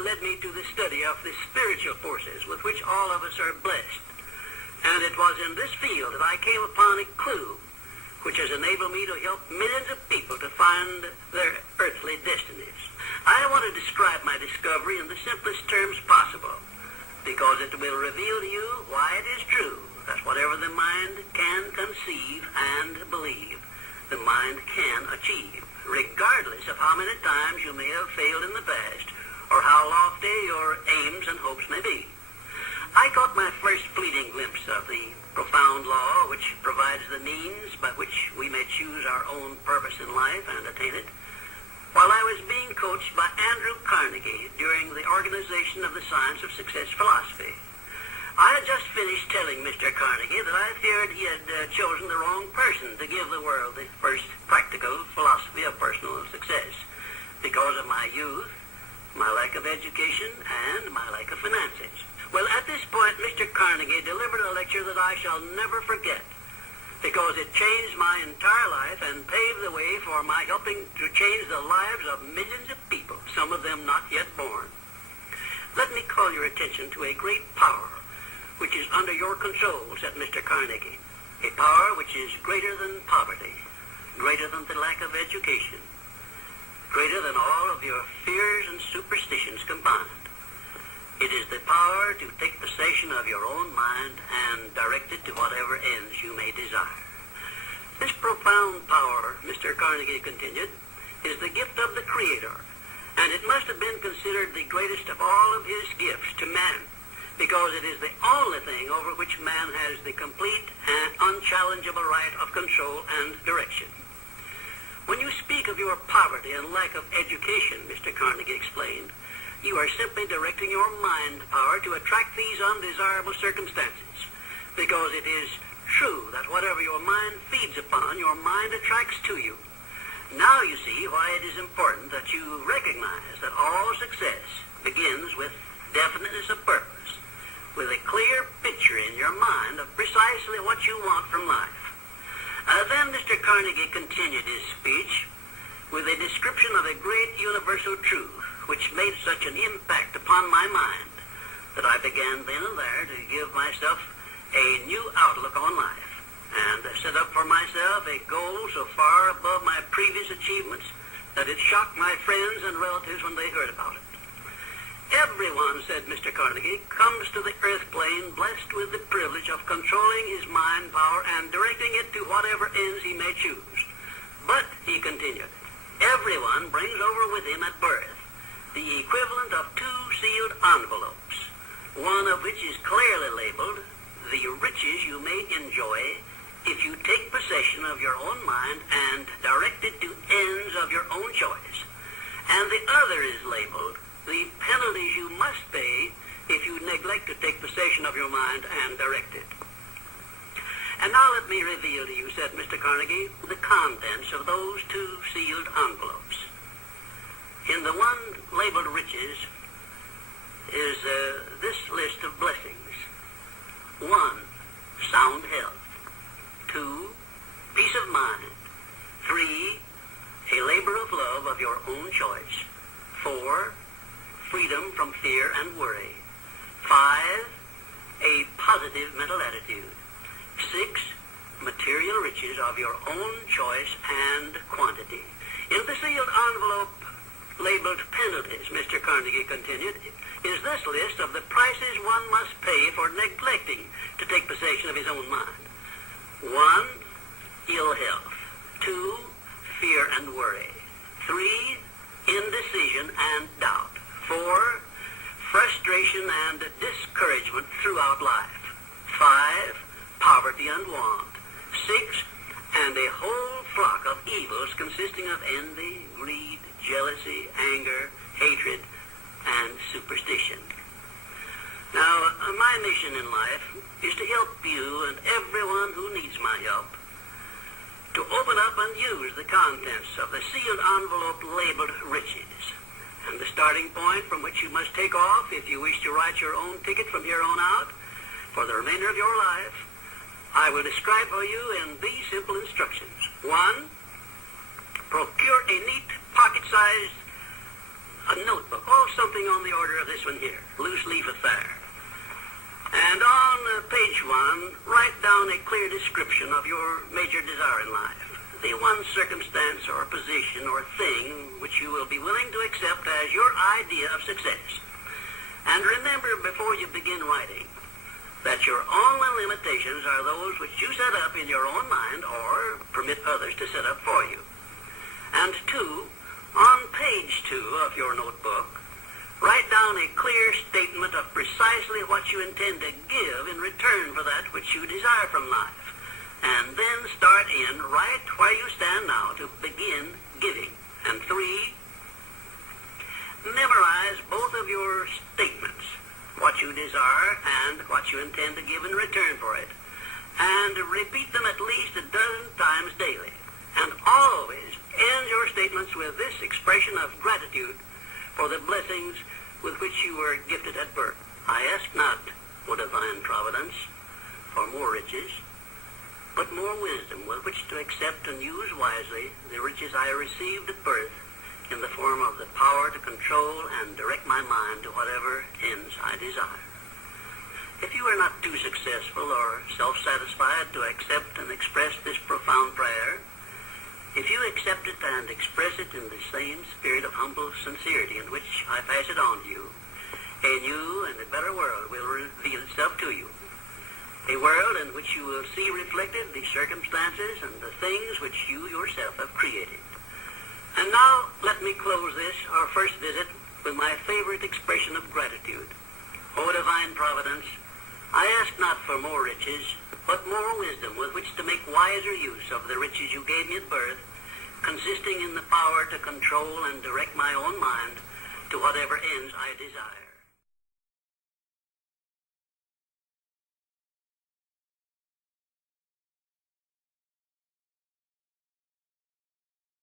led me to the study of the spiritual forces with which all of us are blessed. And it was in this field that I came upon a clue which has enabled me to help millions of people to find their earthly destinies. I want to describe my discovery in the simplest terms possible, because it will reveal to you why it is true that whatever the mind can conceive and believe, the mind can achieve, regardless of how many times you may have failed in the past or how lofty your aims and hopes may be. I caught my first fleeting glimpse of the profound law which provides the means by which we may choose our own purpose in life and attain it, while I was being coached by Andrew Carnegie during the organization of the Science of Success philosophy. I had just finished telling Mr. Carnegie that I feared he had chosen the wrong person to give the world the first practical philosophy of personal success because of my youth, my lack of education, and my lack of finances. Well, at this point, Mr. Carnegie delivered a lecture that I shall never forget, because it changed my entire life and paved the way for my helping to change the lives of millions of people, some of them not yet born. Let me call your attention to a great power which is under your control, said Mr. Carnegie. A power which is greater than poverty, greater than the lack of education, greater than all of your fears and superstitions combined. It is the power to take possession of your own mind and direct it to whatever ends you may desire. This profound power, Mr. Carnegie continued, is the gift of the Creator, and it must have been considered the greatest of all of his gifts to man, because it is the only thing over which man has the complete and unchallengeable right of control and direction. When you speak of your poverty and lack of education, Mr. Carnegie explained, you are simply directing your mind power to attract these undesirable circumstances, because it is true that whatever your mind feeds upon, your mind attracts to you. Now you see why it is important that you recognize that all success begins with definiteness of purpose, with a clear picture in your mind of precisely what you want from life. Then Mr. Carnegie continued his speech with a description of a great universal truth which made such an impact upon my mind that I began then and there to give myself a new outlook on life and set up for myself a goal so far above my previous achievements that it shocked my friends and relatives when they heard about it. Everyone, said Mr. Carnegie, comes to the earth plane blessed with the privilege of controlling his mind power and directing it to whatever ends he may choose. But, he continued, everyone brings over with him at birth the equivalent of 2 sealed envelopes, one of which is clearly labeled, the riches you may enjoy if you take possession of your own mind and direct it to ends of your own choice. And the other is labeled, the penalties you must pay if you neglect to take possession of your mind and direct it. And now let me reveal to you, said Mr. Carnegie, the contents of those 2 sealed envelopes. In the one labeled riches is this list of blessings. 1, sound health. 2, peace of mind. 3, a labor of love of your own choice. 4, freedom from fear and worry. 5, a positive mental attitude. 6, material riches of your own choice and quantity. In the sealed envelope labeled penalties, Mr. Carnegie continued, is this list of the prices one must pay for neglecting to take possession of his own mind. 1, ill health. 2, fear and worry. 3, indecision and doubt. 4, frustration and discouragement throughout life. 5, poverty and want. 6, and a whole flock of evils consisting of envy, greed, jealousy, anger, hatred, and superstition. Now, my mission in life is to help you and everyone who needs my help to open up and use the contents of the sealed envelope labeled riches. And the starting point from which you must take off if you wish to write your own ticket from here on out for the remainder of your life, I will describe for you in these simple instructions. 1, procure a neat pocket-sized notebook, or something something on the order of this one here, loose leaf affair. And on page 1, write down a clear description of your major desire in life. The one circumstance or position or thing which you will be willing to accept as your idea of success. And remember before you begin writing that your only limitations are those which you set up in your own mind or permit others to set up for you. And 2, on page 2 of your notebook, write down a clear statement of precisely what you intend to give in return for that which you desire from life. And then start in right where you stand now to begin giving. And 3, memorize both of your statements, what you desire and what you intend to give in return for it. And repeat them at least a dozen times daily. And always end your statements with this expression of gratitude for the blessings with which you were gifted at birth. I ask not, O divine providence, for more riches, but more wisdom with which to accept and use wisely the riches I received at birth in the form of the power to control and direct my mind to whatever ends I desire. If you are not too successful or self-satisfied to accept and express this profound prayer, if you accept it and express it in the same spirit of humble sincerity in which I pass it on to you, a new and a better world will reveal itself to you. A world in which you will see reflected the circumstances and the things which you yourself have created. And now let me close this, our first visit, with my favorite expression of gratitude. O divine providence, I ask not for more riches, but more wisdom with which to make wiser use of the riches you gave me at birth, consisting in the power to control and direct my own mind to whatever ends I desire.